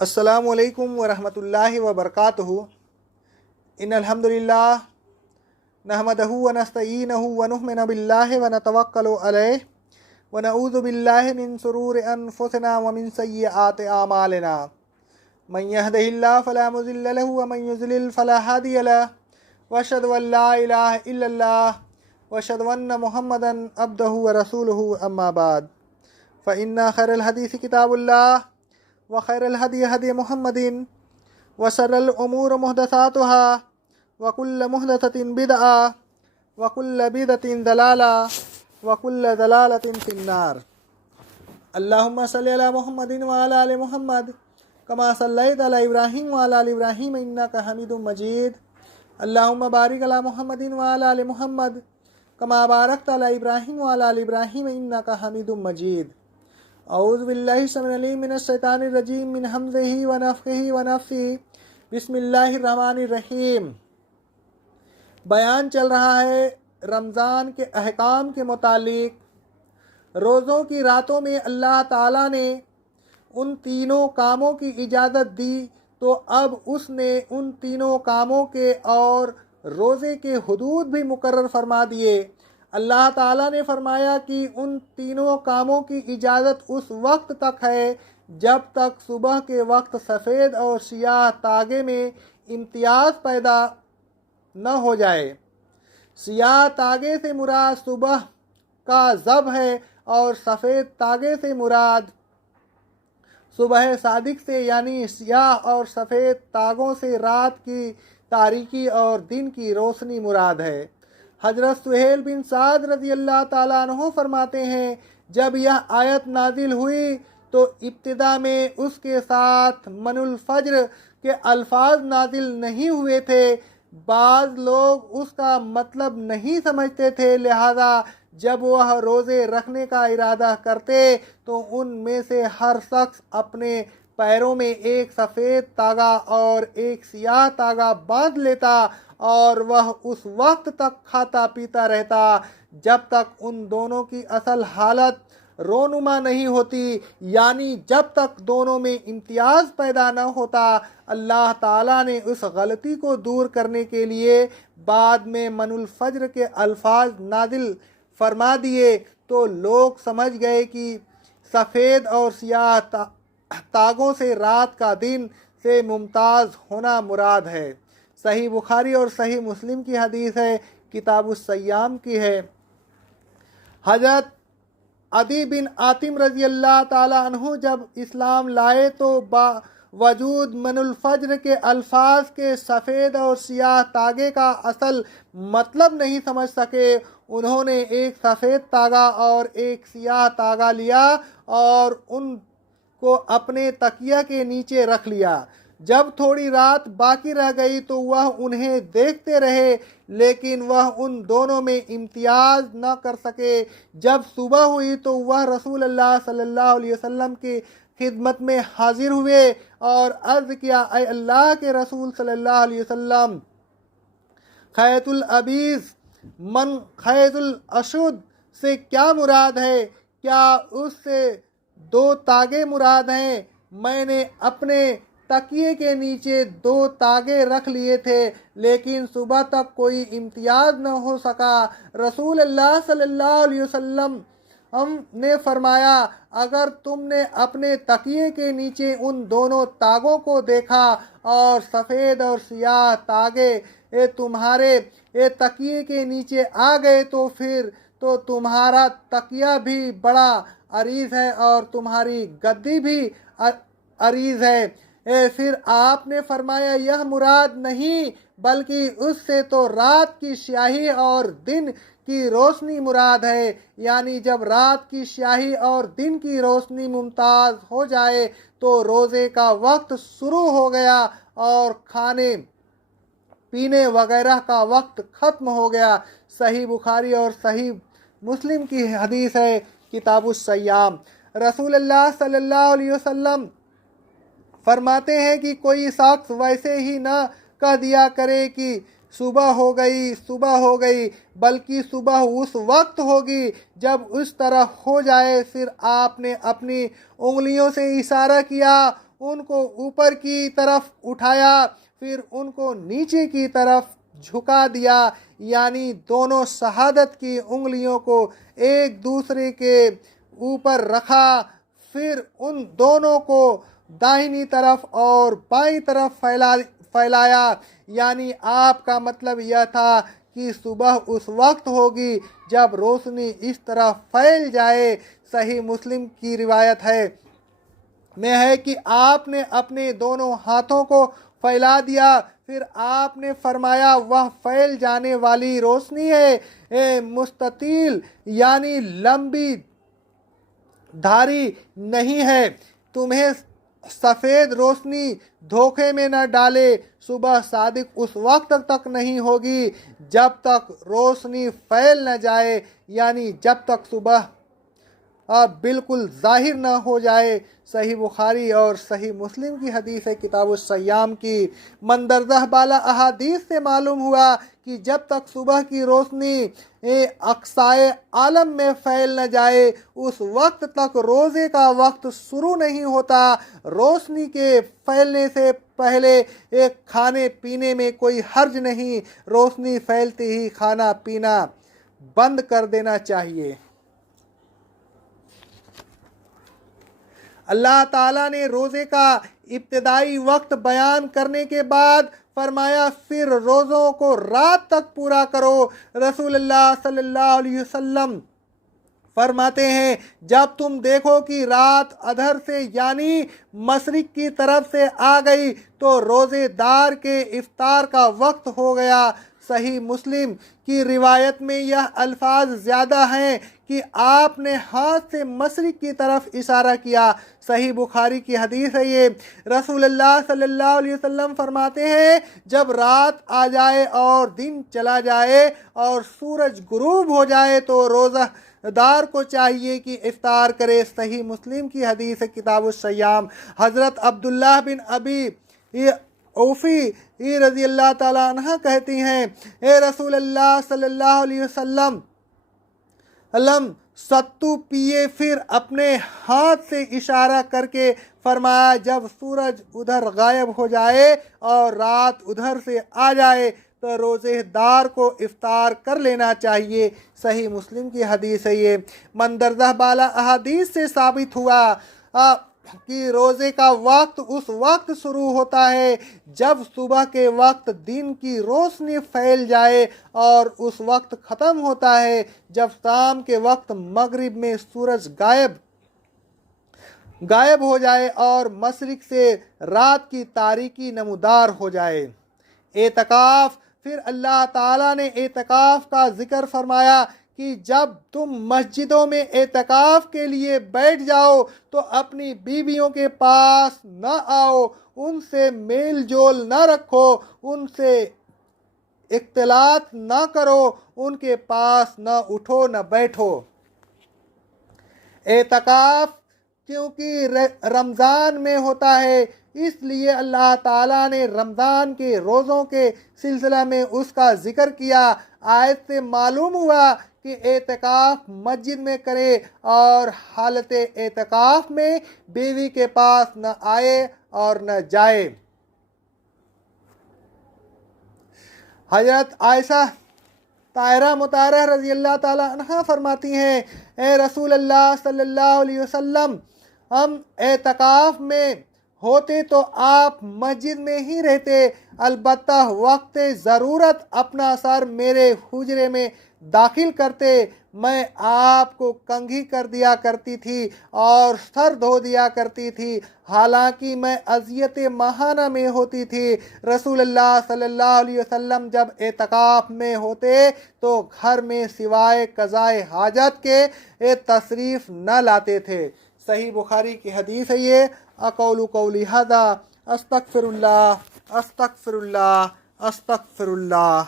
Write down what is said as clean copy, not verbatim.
السلام علیکم ورحمۃ اللہ وبرکاتہ۔ ان الحمدللہ نحمدہ ونستعینہ ونؤمن باللہ ونتوکل علیہ ونعوذ باللہ من شرور انفسنا ومن سیئات اعمالنا من یہدہ اللہ فلا مضل لہ ومن یضلل فلا ہادی لہ واشہد ان لا الہ الا اللہ واشہد ان محمدا عبدہ ورسولہ اما بعد فإن خیر الحدیث کتاب اللہ وخیر الہدی ہدی محمد وشر الامور محدثاتها وکل محدثۃ بدعۃ وکل بدعۃ ضلالہ وکل ضلالۃ فی النار۔ اللہم صلی علی محمد وعلی آل محمد کما صلیت علی ابراہیم وعلی آل ابراہیم انک حمید مجید۔ اللہم بارک علی محمد وعلی آل محمد کما بارکت علی ابراہیم وعلی آل ابراہیم انک حمید مجید۔ اعوذ باللہ السمیع العلیم من الشیطان الرجیم من ہمزہ ونفخہ ونفثہ۔ بسم اللہ الرحمن الرحیم۔ بیان چل رہا ہے رمضان کے احکام کے متعلق۔ روزوں کی راتوں میں اللہ تعالیٰ نے ان تینوں کاموں کی اجازت دی تو اب اس نے ان تینوں کاموں کے اور روزے کے حدود بھی مقرر فرما دیے۔ اللہ تعالیٰ نے فرمایا کہ ان تینوں کاموں کی اجازت اس وقت تک ہے جب تک صبح کے وقت سفید اور سیاہ تاگے میں امتیاز پیدا نہ ہو جائے۔ سیاہ تاگے سے مراد صبح کا ضب ہے اور سفید تاگے سے مراد صبح صادق سے، یعنی سیاہ اور سفید تاگوں سے رات کی تاریکی اور دن کی روشنی مراد ہے۔ حضرت سہیل بن سعد رضی اللہ تعالیٰ عنہ فرماتے ہیں، جب یہ آیت نازل ہوئی تو ابتدا میں اس کے ساتھ من الفجر کے الفاظ نازل نہیں ہوئے تھے۔ بعض لوگ اس کا مطلب نہیں سمجھتے تھے، لہذا جب وہ روزے رکھنے کا ارادہ کرتے تو ان میں سے ہر شخص اپنے پیروں میں ایک سفید تاگا اور ایک سیاہ تاگا باندھ لیتا اور وہ اس وقت تک کھاتا پیتا رہتا جب تک ان دونوں کی اصل حالت رونما نہیں ہوتی، یعنی جب تک دونوں میں امتیاز پیدا نہ ہوتا۔ اللہ تعالیٰ نے اس غلطی کو دور کرنے کے لیے بعد میں من الفجر کے الفاظ نازل فرما دیے تو لوگ سمجھ گئے کہ سفید اور سیاہ تاگوں سے رات کا دن سے ممتاز ہونا مراد ہے۔ صحیح بخاری اور صحیح مسلم کی حدیث ہے، کتاب الصیام کی ہے۔ حضرت عدی بن عاطم رضی اللہ تعالیٰ عنہ جب اسلام لائے تو باوجود من الفجر کے الفاظ کے سفید اور سیاہ تاگے کا اصل مطلب نہیں سمجھ سکے۔ انہوں نے ایک سفید تاگا اور ایک سیاہ تاگا لیا اور ان کو اپنے تکیہ کے نیچے رکھ لیا۔ جب تھوڑی رات باقی رہ گئی تو وہ انہیں دیکھتے رہے، لیکن وہ ان دونوں میں امتیاز نہ کر سکے۔ جب صبح ہوئی تو وہ رسول اللہ صلی اللہ علیہ وسلم کی خدمت میں حاضر ہوئے اور عرض کیا، اے اللہ کے رسول صلی اللہ علیہ وسلم، خیط الابیض من خیط الاسود سے کیا مراد ہے؟ کیا اس سے دو تاگے مراد ہیں؟ میں نے اپنے تکیے کے نیچے دو تاگے رکھ لیے تھے لیکن صبح تک کوئی امتیاز نہ ہو سکا۔ رسول اللہ صلی اللہ علیہ وسلم ہم نے فرمایا، اگر تم نے اپنے تکیے کے نیچے ان دونوں تاگوں کو دیکھا اور سفید اور سیاہ تاگے تمہارے تکیے کے نیچے آ گئے تو پھر تو تمہارا تکیہ بھی بڑا عریض ہے اور تمہاری گدی بھی عریض ہے۔ پھر آپ نے فرمایا، یہ مراد نہیں بلکہ اس سے تو رات کی سیاہی اور دن کی روشنی مراد ہے، یعنی جب رات کی سیاہی اور دن کی روشنی ممتاز ہو جائے تو روزے کا وقت شروع ہو گیا اور کھانے پینے وغیرہ کا وقت ختم ہو گیا۔ صحیح بخاری اور صحیح مسلم کی حدیث ہے، کتاب الصیام۔ رسول اللہ صلی اللہ علیہ وسلم فرماتے ہیں کہ کوئی شخص ویسے ہی نہ کہہ دیا کرے کہ صبح ہو گئی، بلکہ صبح اس وقت ہوگی جب اس طرح ہو جائے۔ پھر آپ نے اپنی انگلیوں سے اشارہ کیا ان کو اوپر کی طرف اٹھایا پھر ان کو نیچے کی طرف جھکا دیا، یعنی دونوں شہادت کی انگلیوں کو ایک دوسرے کے اوپر رکھا، پھر ان دونوں کو دائنی طرف اور بائیں طرف پھیلایا، یعنی آپ کا مطلب یہ تھا کہ صبح اس وقت ہوگی جب روشنی اس طرح پھیل جائے۔ صحیح مسلم کی روایت ہے کہ آپ نے اپنے دونوں ہاتھوں کو پھیلا دیا، پھر آپ نے فرمایا وہ پھیل جانے والی روشنی ہے، مستطیل یعنی لمبی دھاری نہیں ہے، تمہیں سفید روشنی دھوکے میں نہ ڈالے۔ صبح صادق اس وقت تک نہیں ہوگی جب تک روشنی پھیل نہ جائے، یعنی جب تک صبح بالکل ظاہر نہ ہو جائے۔ صحیح بخاری اور صحیح مسلم کی حدیث ہے کتاب الصیام کی۔ مندرجہ بالا احادیث سے معلوم ہوا کہ جب تک صبح کی روشنی اقصائے عالم میں پھیل نہ جائے اس وقت تک روزے کا وقت شروع نہیں ہوتا۔ روشنی کے پھیلنے سے پہلے کھانے پینے میں کوئی حرج نہیں، روشنی پھیلتے ہی کھانا پینا بند کر دینا چاہیے۔ اللہ تعالیٰ نے روزے کا ابتدائی وقت بیان کرنے کے بعد فرمایا پھر روزوں کو رات تک پورا کرو۔ رسول اللہ صلی اللہ علیہ وسلم فرماتے ہیں جب تم دیکھو کہ رات ادھر سے یعنی مشرق کی طرف سے آ گئی تو روزے دار کے افطار کا وقت ہو گیا۔ صحیح مسلم کی روایت میں یہ الفاظ زیادہ ہیں کہ آپ نے ہاتھ سے مشرق کی طرف اشارہ کیا۔ صحیح بخاری کی حدیث ہے یہ۔ رسول اللہ صلی اللہ علیہ وسلم فرماتے ہیں جب رات آ جائے اور دن چلا جائے اور سورج غروب ہو جائے تو روزہ دار کو چاہیے کہ افطار کرے۔ صحیح مسلم کی حدیث ہے کتاب الصیام۔ حضرت عبداللہ بن ابی اوفی رضی اللہ تعالیٰ عنہ کہتی ہیں اے رسول اللہ صلی اللہ علیہ وسلم ستو پیے، پھر اپنے ہاتھ سے اشارہ کر کے فرمایا جب سورج ادھر غائب ہو جائے اور رات ادھر سے آ جائے تو روزے دار کو افطار کر لینا چاہیے۔ صحیح مسلم کی حدیث ہے یہ۔ مندرجہ بالا احادیث سے ثابت ہوا کہ روزے کا وقت اس وقت شروع ہوتا ہے جب صبح کے وقت دن کی روشنی پھیل جائے اور اس وقت ختم ہوتا ہے جب شام کے وقت مغرب میں سورج غائب ہو جائے اور مشرق سے رات کی تاریکی نمودار ہو جائے۔ اعتکاف۔ پھر اللہ تعالیٰ نے اعتکاف کا ذکر فرمایا کہ جب تم مسجدوں میں اعتکاف کے لیے بیٹھ جاؤ تو اپنی بیویوں کے پاس نہ آؤ، ان سے میل جول نہ رکھو، ان سے اختلاط نہ کرو، ان کے پاس نہ اٹھو نہ بیٹھو۔ اعتکاف کیونکہ رمضان میں ہوتا ہے اس لیے اللہ تعالیٰ نے رمضان کے روزوں کے سلسلہ میں اس کا ذکر کیا۔ آیت سے معلوم ہوا کہ اعتکاف مسجد میں کرے اور حالت اعتکاف میں بیوی کے پاس نہ آئے اور نہ جائے۔ حضرت عائشہ طاہرہ مطہرہ رضی اللہ تعالیٰ عنہ فرماتی ہیں اے رسول اللہ صلی اللہ علیہ وسلم ہم اعتکاف میں ہوتے تو آپ مسجد میں ہی رہتے، البتہ وقت ضرورت اپنا سر میرے حجرے میں داخل کرتے، میں آپ کو کنگھی کر دیا کرتی تھی اور سر دھو دیا کرتی تھی، حالانکہ میں اذیت ماہانہ میں ہوتی تھی۔ رسول اللہ صلی اللہ علیہ وسلم جب اعتکاف میں ہوتے تو گھر میں سوائے قضائے حاجت کے تشریف نہ لاتے تھے۔ صحیح بخاری کی حدیث ہے یہ۔ اقول قولی ھذا استغفر اللہ استغفر اللہ استغفر اللہ۔